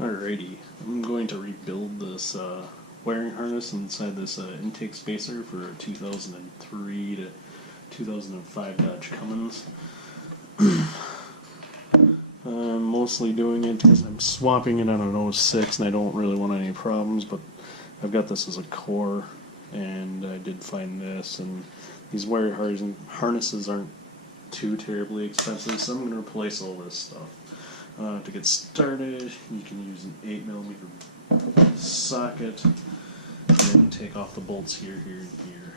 Alrighty, I'm going to rebuild this wiring harness inside this intake spacer for a 2003 to 2005 Dodge Cummins. I'm mostly doing it because I'm swapping it on an 06 and I don't really want any problems, but I've got this as a core and I did find this, and these wire harnesses aren't too terribly expensive, so I'm going to replace all this stuff. To get started, you can use an 8mm socket and take off the bolts here, here, and here.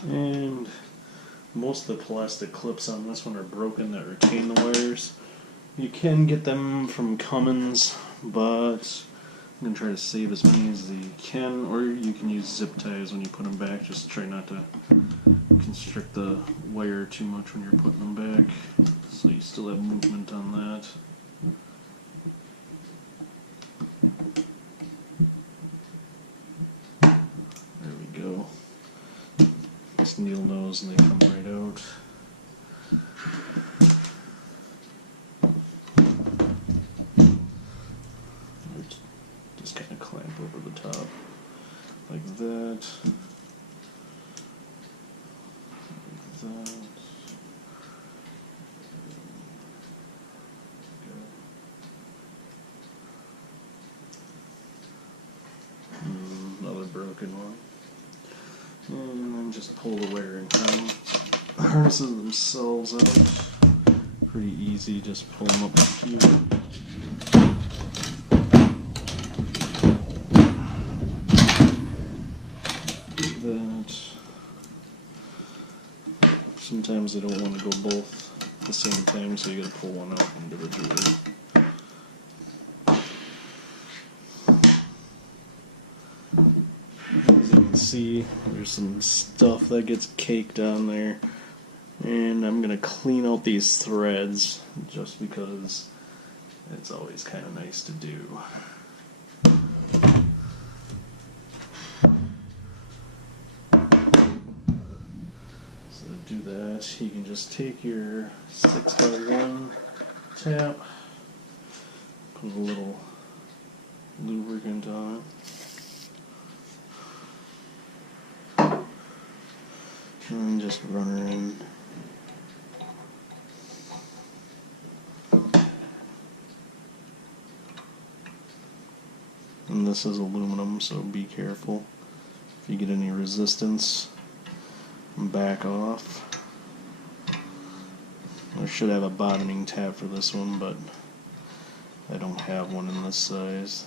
And most of the plastic clips on this one are broken that retain the wires. You can get them from Cummins, but I'm going to try to save as many as you can, or you can use zip ties when you put them back. Just try not to constrict the wire too much when you're putting them back, so you still have movement on that. There we go. This needle nose and they come right out. Just kind of clamp over the top like that. Like that. Another broken one. And then just pull the wiring harnesses themselves out. Pretty easy, just pull them up here. Like that. Sometimes they don't want to go both at the same time, so you gotta pull one out individually. As you can see, there's some stuff that gets caked on there, and I'm going to clean out these threads just because it's always kind of nice to do. So to do that, you can just take your 6x1 tap, put a little lubricant on it. And just run her in. And this is aluminum, so be careful. If you get any resistance, back off. I should have a bottoming tab for this one, but I don't have one in this size.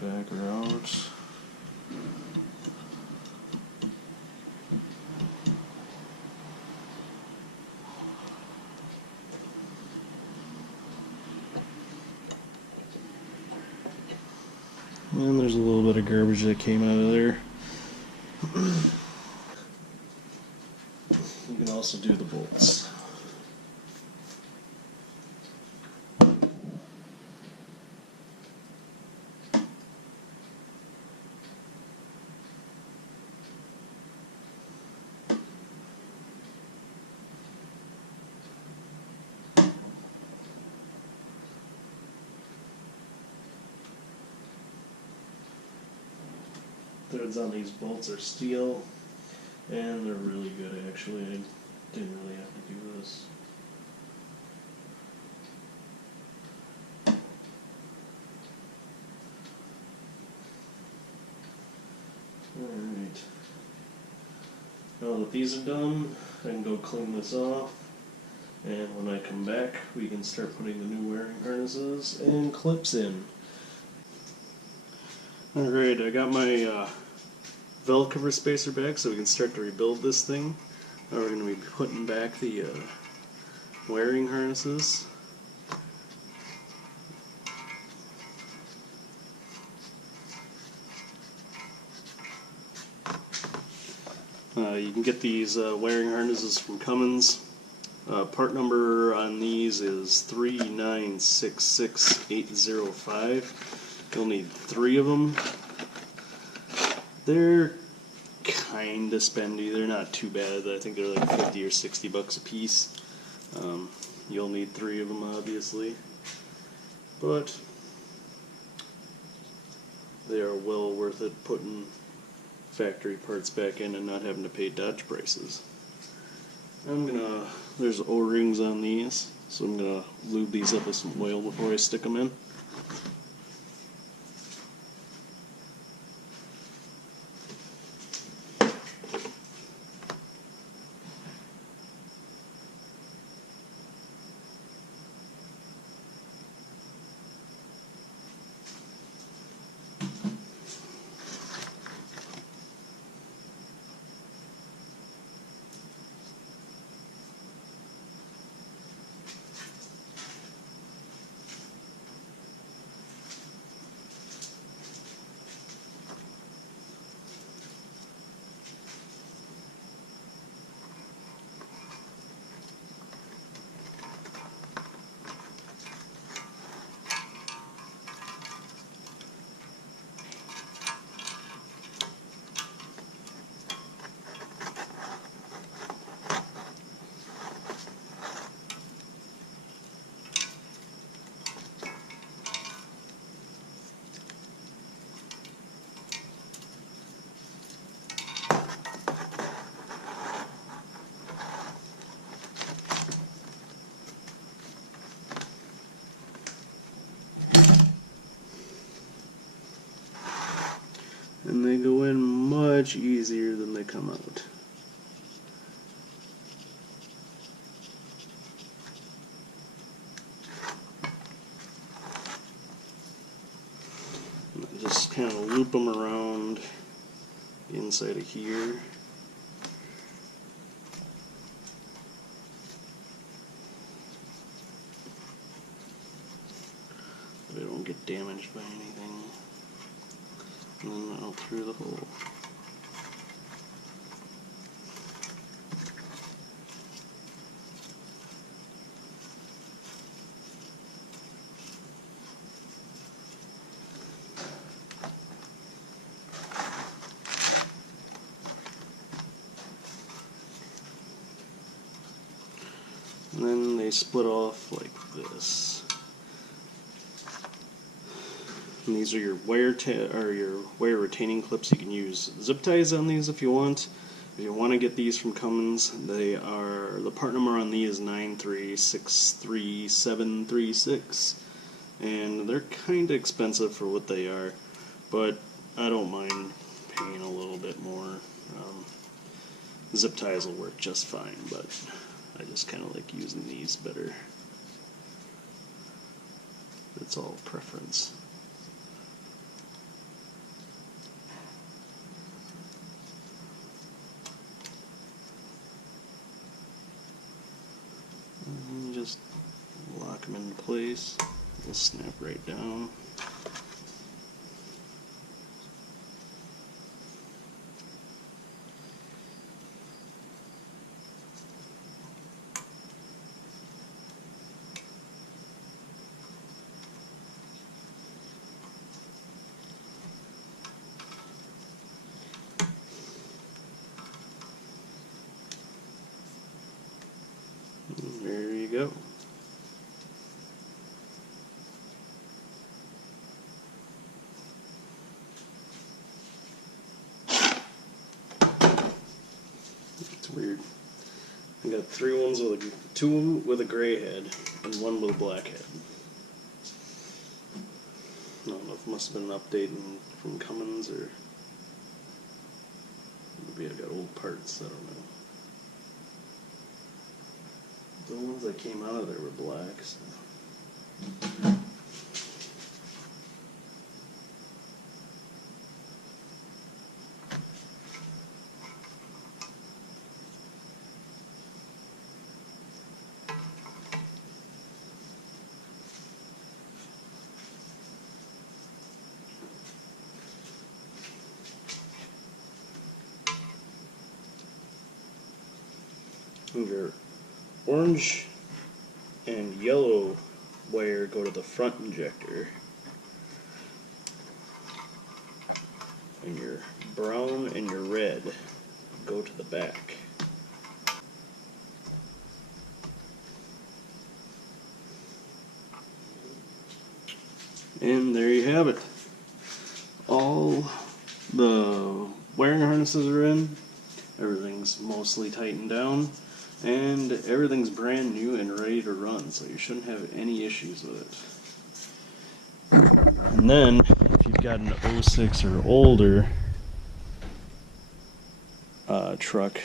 Back her out. And there's a little bit of garbage that came out of there. You can also do the bolts. Threads on these bolts are steel, and they're really good actually. I didn't really have to do this. Alright. Now that these are done, I can go clean this off, and when I come back we can start putting the new wearing harnesses and clips in. Alright, I got my valve cover spacer back so we can start to rebuild this thing. Now we're going to be putting back the wiring harnesses. You can get these wiring harnesses from Cummins. Part number on these is 3966805. You'll need 3 of them. They're kind of spendy. They're not too bad. I think they're like 50 or 60 bucks a piece. You'll need 3 of them, obviously. But they are well worth it putting factory parts back in and not having to pay Dodge prices. There's O-rings on these, so I'm gonna lube these up with some oil before I stick them in. And they go in much easier than they come out. Just kind of loop them around the inside of here. So they don't get damaged by anything. And then out through the hole. And then they split off like this. And these are your wire retaining clips. You can use zip ties on these if you want. If you want to get these from Cummins, the part number on these is 9363736, and they're kind of expensive for what they are, but I don't mind paying a little bit more. Zip ties will work just fine, but I just kind of like using these better. It's all preference. And just lock them into place. They'll snap right down. There you go. It's weird. I got 3 ones with 2 with a gray head and 1 with a black head. I don't know if it must have been an update from Cummins or Maybe I got old parts, I don't know. The ones that came out of there were black, so. Your orange and yellow wire go to the front injector, and your brown and your red go to the back. And there you have it. All the wiring harnesses are in, everything's mostly tightened down, and everything's brand new and ready to run, so you shouldn't have any issues with it. And then, if you've got an 06 or older truck,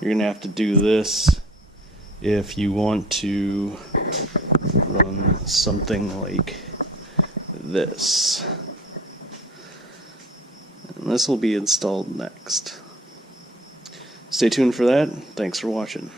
you're going to have to do this if you want to run something like this. And this will be installed next. Stay tuned for that. Thanks for watching.